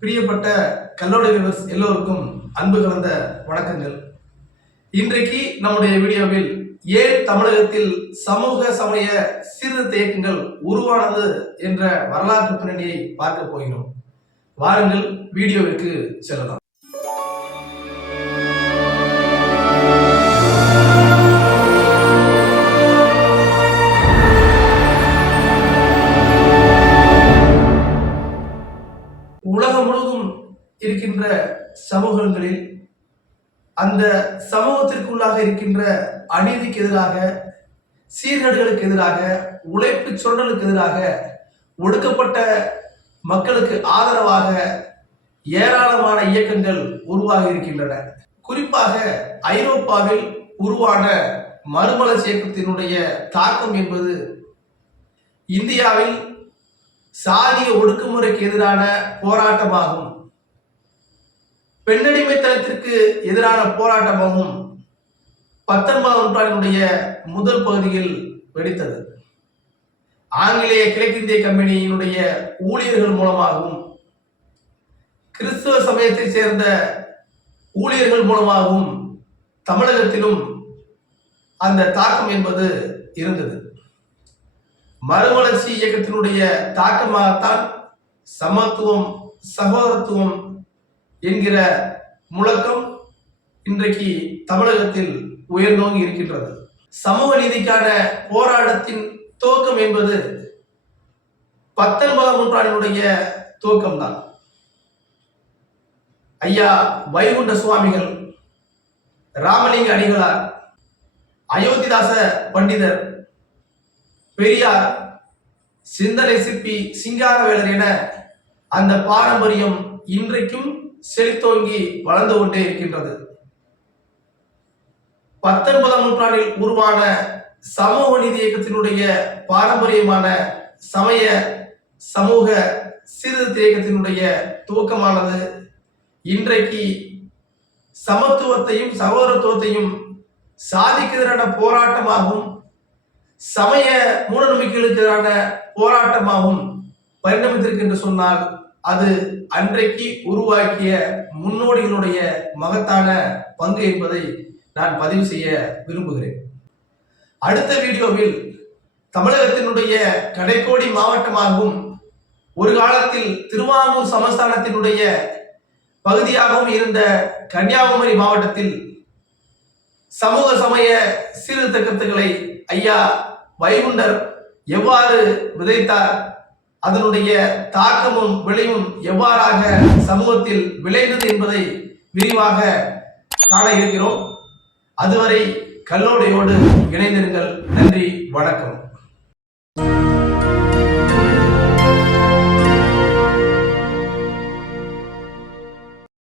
பிரியப்பட்ட கல்லோடை viewers எல்லோருக்கும் அன்பு கலந்த வணக்கங்கள். இன்றைக்கு நம்முடைய வீடியோவில் ஏன் தமிழகத்தில் சமூக சமய சீர்திருத்த இயக்கங்கள் உருவானது என்ற வரலாற்று பின்னணியை பார்க்க போகிறோம். வாருங்கள் வீடியோவிற்கு செல்லலாம். இருக்கின்ற சமூகங்களில் அந்த சமூகத்திற்குள்ளாக இருக்கின்ற அநீதிக்கு எதிராக சீர்கேடுகளுக்கு எதிராக உழைப்பு சுரண்டலுக்கு எதிராக ஒடுக்கப்பட்ட மக்களுக்கு ஆதரவாக ஏராளமான இயக்கங்கள் உருவாகி இருக்கின்றன. குறிப்பாக ஐரோப்பாவில் உருவான மறுமலர்ச்சி இயக்கத்தினுடைய தாக்கம் என்பது இந்தியாவில் சாதிய ஒடுக்குமுறைக்கு எதிரான போராட்டமாகும். பெண்ணடிமைத்தனத்திற்கு எதிரான போராட்டமாகவும் பத்தொன்பதாம் நூற்றாண்டினுடைய முதல் பகுதியில் வெடித்தது. ஆங்கிலேய கிழக்கிந்திய கம்பெனியினுடைய ஊழியர்கள் மூலமாகவும் கிறிஸ்துவ சமயத்தைச் சேர்ந்த ஊழியர்கள் மூலமாகவும் தமிழகத்திலும் அந்த தாக்கம் என்பது இருந்தது. மறுமலர்ச்சி இயக்கத்தினுடைய தாக்கமாகத்தான் சமத்துவம் சகோதரத்துவம் என்கிற முழக்கம் இன்றைக்கு தமிழகத்தில் உயர்ந்தோங்கி இருக்கின்றது. சமூக நீதிக்கான போராட்டத்தின் துவக்கம் என்பது பத்தொன்பதாம் நூற்றாண்டினுடைய துவக்கம்தான். ஐயா வைகுண்ட சுவாமிகள் ராமலிங்க அடிகளார் அயோத்திதாச பண்டிதர் பெரியார் சிந்தனை சிற்பி சிங்காரவேலர் என அந்த பாரம்பரியம் இன்றைக்கும் செழித்தோங்கி வளர்ந்து கொண்டே இருக்கின்றது. பத்தொன்பதாம் நூற்றாண்டில் உருவான சமூக நீதி இயக்கத்தினுடைய பாரம்பரியமான சமய சமூக சீர்திருத்த இயக்கத்தினுடைய துவக்கமானது இன்றைக்கு சமத்துவத்தையும் சகோதரத்துவத்தையும் சாதிக்கு எதிரான போராட்டமாகவும் சமய மூடநம்பிக்கைகளுக்கு எதிரான போராட்டமாகவும் பரிணமித்திருக்கு என்று சொன்னால் அது அன்றைக்கு உருவாக்கிய முன்னோடிகளுடைய மகத்தான பங்கு என்பதை நான் பதிவு செய்ய விரும்புகிறேன். அடுத்த வீடியோவில் தமிழகத்தினுடைய கடைக்கோடி மாவட்டமாகவும் ஒரு காலத்தில் திருவாங்கூர் சமஸ்தானத்தினுடைய பகுதியாகவும் இருந்த கன்னியாகுமரி மாவட்டத்தில் சமூக சமய சீர்திருத்த கருத்துக்களை ஐயா வைகுண்டர் எவ்வாறு விதைத்தார் அதனுடைய தாக்கமும் விளைவும் எவ்வாறாக சமூகத்தில் விளைந்தது என்பதை விரிவாக காண இருக்கிறோம். அதுவரை கல்லோடையோடு இணைந்திருங்கள். நன்றி வணக்கம்.